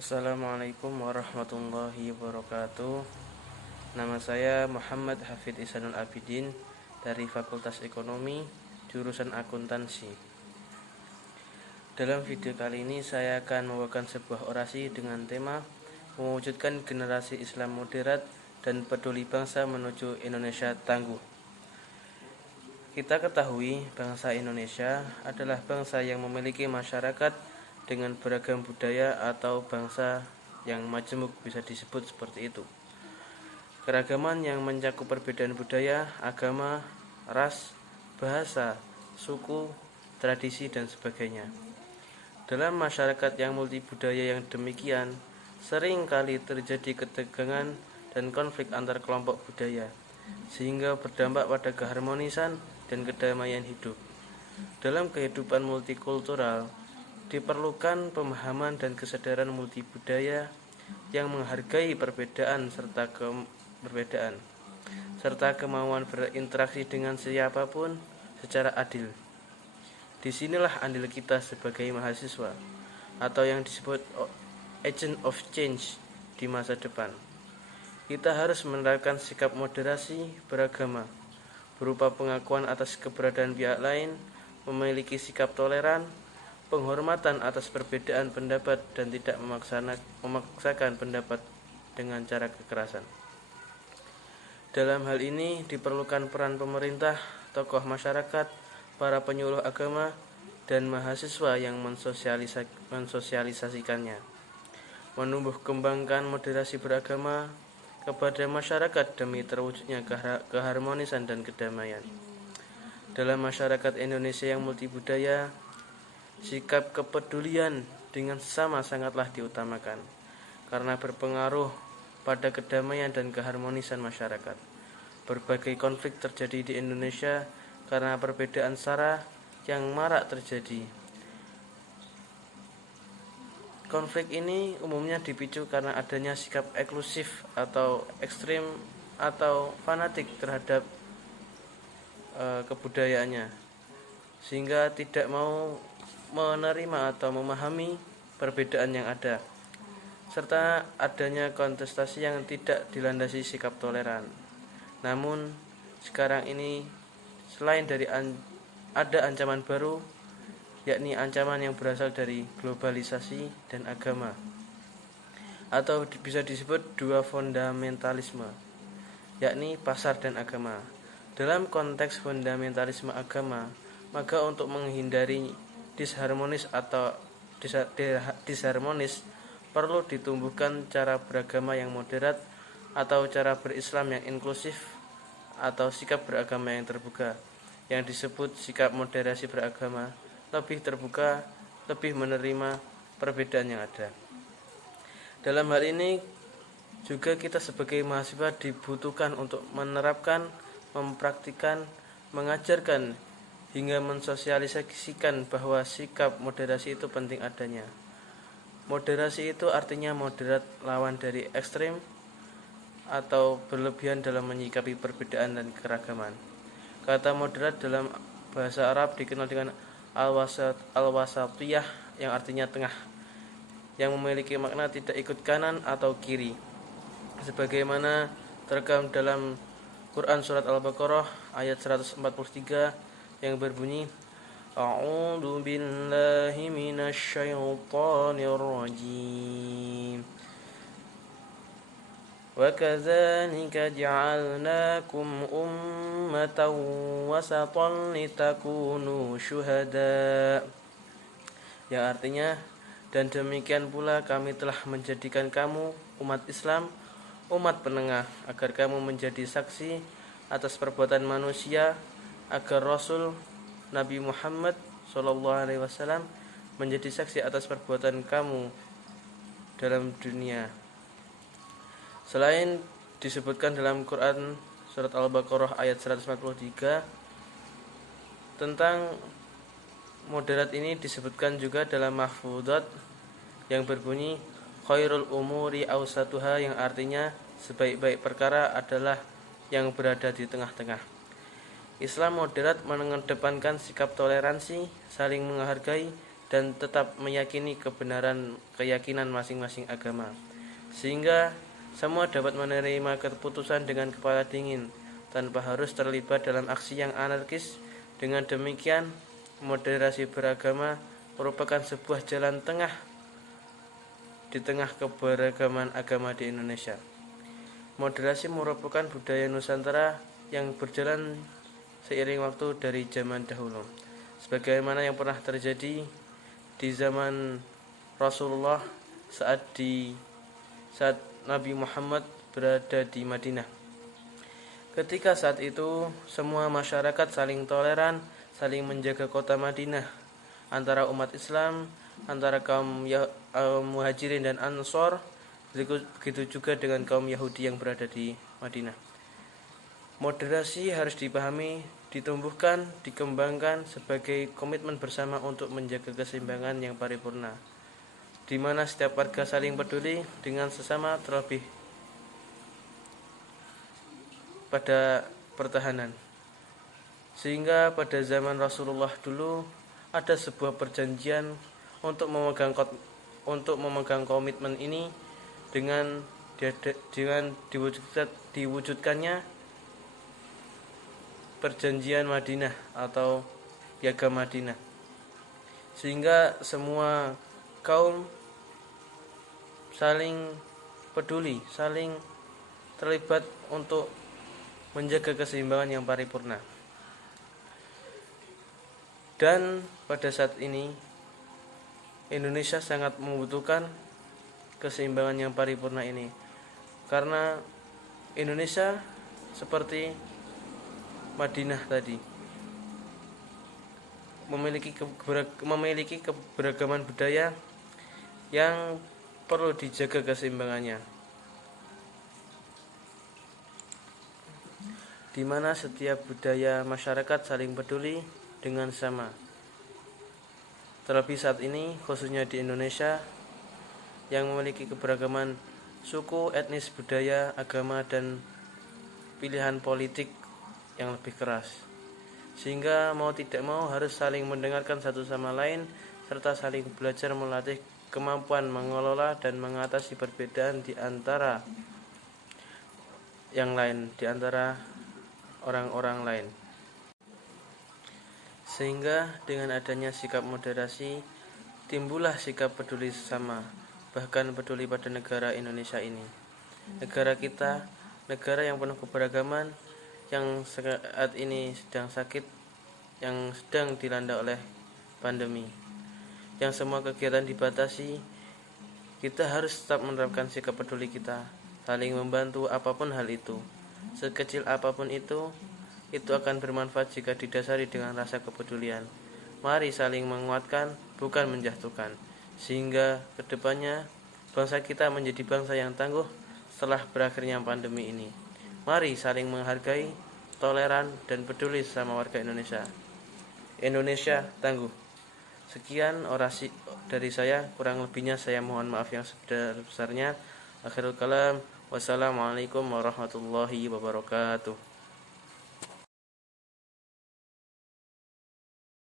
Assalamualaikum warahmatullahi wabarakatuh. Nama saya Muhammad Hafid Ihsanul Abidin dari Fakultas Ekonomi, jurusan Akuntansi. Dalam video kali ini saya akan membawakan sebuah orasi dengan tema mewujudkan generasi Islam moderat dan peduli bangsa menuju Indonesia tangguh. Kita ketahui bangsa Indonesia adalah bangsa yang memiliki masyarakat dengan beragam budaya atau bangsa yang majemuk, bisa disebut seperti itu. Keragaman yang mencakup perbedaan budaya, agama, ras, bahasa, suku, tradisi, dan sebagainya. Dalam masyarakat yang multibudaya yang demikian, sering kali terjadi ketegangan dan konflik antar kelompok budaya, sehingga berdampak pada keharmonisan dan kedamaian hidup. Dalam kehidupan multikultural, diperlukan pemahaman dan kesadaran multibudaya yang menghargai perbedaan serta kemauan berinteraksi dengan siapapun secara adil. Disinilah andil kita sebagai mahasiswa atau yang disebut agent of change di masa depan. Kita harus menerapkan sikap moderasi beragama berupa pengakuan atas keberadaan pihak lain, memiliki sikap toleran, penghormatan atas perbedaan pendapat, dan tidak memaksakan pendapat dengan cara kekerasan. Dalam hal ini diperlukan peran pemerintah, tokoh masyarakat, para penyuluh agama, dan mahasiswa yang mensosialisasikannya. Menumbuh kembangkan moderasi beragama kepada masyarakat demi terwujudnya keharmonisan dan kedamaian. Dalam masyarakat Indonesia yang multibudaya, sikap kepedulian dengan sesama sangatlah diutamakan karena berpengaruh pada kedamaian dan keharmonisan masyarakat. Berbagai konflik terjadi di Indonesia karena perbedaan sara yang marak terjadi. Konflik ini umumnya dipicu karena adanya sikap eksklusif atau ekstrim atau fanatik terhadap kebudayaannya, sehingga tidak mau menerima atau memahami perbedaan yang ada, serta adanya kontestasi yang tidak dilandasi sikap toleran. Namun sekarang ini selain dari ada ancaman baru, yakni ancaman yang berasal dari globalisasi dan agama, atau bisa disebut dua fundamentalisme, yakni pasar dan agama. Dalam konteks fundamentalisme agama, maka untuk menghindari disharmonis perlu ditumbuhkan cara beragama yang moderat atau cara berislam yang inklusif atau sikap beragama yang terbuka, yang disebut sikap moderasi beragama, lebih terbuka, lebih menerima perbedaan yang ada. Dalam hal ini juga kita sebagai mahasiswa dibutuhkan untuk menerapkan, mempraktikkan, mengajarkan hingga mensosialisasikan bahwa sikap moderasi itu penting adanya. Moderasi itu artinya moderat, lawan dari ekstrim atau berlebihan dalam menyikapi perbedaan dan keragaman. Kata moderat dalam bahasa Arab dikenal dengan al-wasatiyah yang artinya tengah, yang memiliki makna tidak ikut kanan atau kiri, sebagaimana terekam dalam Quran surat Al-Baqarah ayat 143 yang berbunyi A'udzu billahi minasyaitonir rajim. Wa kadzalika ja'alnakum ummatan wasatan litakunu syuhada, yang artinya, dan demikian pula kami telah menjadikan kamu umat Islam, umat penengah, agar kamu menjadi saksi atas perbuatan manusia, agar Rasul Nabi Muhammad SAW menjadi saksi atas perbuatan kamu dalam dunia. Selain disebutkan dalam Quran surat Al-Baqarah ayat 143, tentang moderat ini disebutkan juga dalam mahfudzat yang berbunyi khairul umuri awsatuha, yang artinya sebaik-baik perkara adalah yang berada di tengah-tengah. Islam moderat mengedepankan sikap toleransi, saling menghargai, dan tetap meyakini keyakinan masing-masing agama, sehingga semua dapat menerima keputusan dengan kepala dingin tanpa harus terlibat dalam aksi yang anarkis. Dengan demikian, moderasi beragama merupakan sebuah jalan tengah di tengah keberagaman agama di Indonesia. Moderasi merupakan budaya Nusantara yang berjalan seiring waktu dari zaman dahulu, sebagaimana yang pernah terjadi di zaman Rasulullah saat Nabi Muhammad berada di Madinah. Ketika saat itu semua masyarakat saling toleran, saling menjaga kota Madinah antara umat Islam, antara kaum Muhajirin dan Ansor, begitu juga dengan kaum Yahudi yang berada di Madinah. Moderasi harus dipahami, ditumbuhkan, dikembangkan sebagai komitmen bersama untuk menjaga keseimbangan yang paripurna, di mana setiap warga saling peduli dengan sesama, terlebih pada pertahanan. Sehingga pada zaman Rasulullah dulu ada sebuah perjanjian untuk memegang komitmen ini dengan diwujudkannya perjanjian Madinah atau Piagam Madinah, sehingga semua kaum saling peduli, saling terlibat untuk menjaga keseimbangan yang paripurna. Dan pada saat ini Indonesia sangat membutuhkan keseimbangan yang paripurna ini, karena Indonesia seperti Madinah tadi memiliki keberagaman budaya yang perlu dijaga keseimbangannya, di mana setiap budaya masyarakat saling peduli dengan sama. Terlebih saat ini, khususnya di Indonesia yang memiliki keberagaman suku, etnis, budaya, agama, dan pilihan politik yang lebih keras, sehingga mau tidak mau harus saling mendengarkan satu sama lain serta saling belajar melatih kemampuan mengelola dan mengatasi perbedaan di antara orang-orang lain. Sehingga dengan adanya sikap moderasi, timbullah sikap peduli sesama, bahkan peduli pada negara Indonesia ini. Negara kita, negara yang penuh keberagaman, yang saat ini sedang sakit, yang sedang dilanda oleh pandemi, yang semua kegiatan dibatasi. Kita harus tetap menerapkan sikap peduli kita, saling membantu apapun hal itu, sekecil apapun itu akan bermanfaat jika didasari dengan rasa kepedulian. Mari saling menguatkan, bukan menjatuhkan, sehingga kedepannya bangsa kita menjadi bangsa yang tangguh setelah berakhirnya pandemi ini. Mari saling menghargai, toleran, dan peduli sama warga Indonesia. Indonesia tangguh. Sekian orasi dari saya, kurang lebihnya saya mohon maaf yang sebesar-besarnya. Akhirul kalam, wassalamualaikum warahmatullahi wabarakatuh.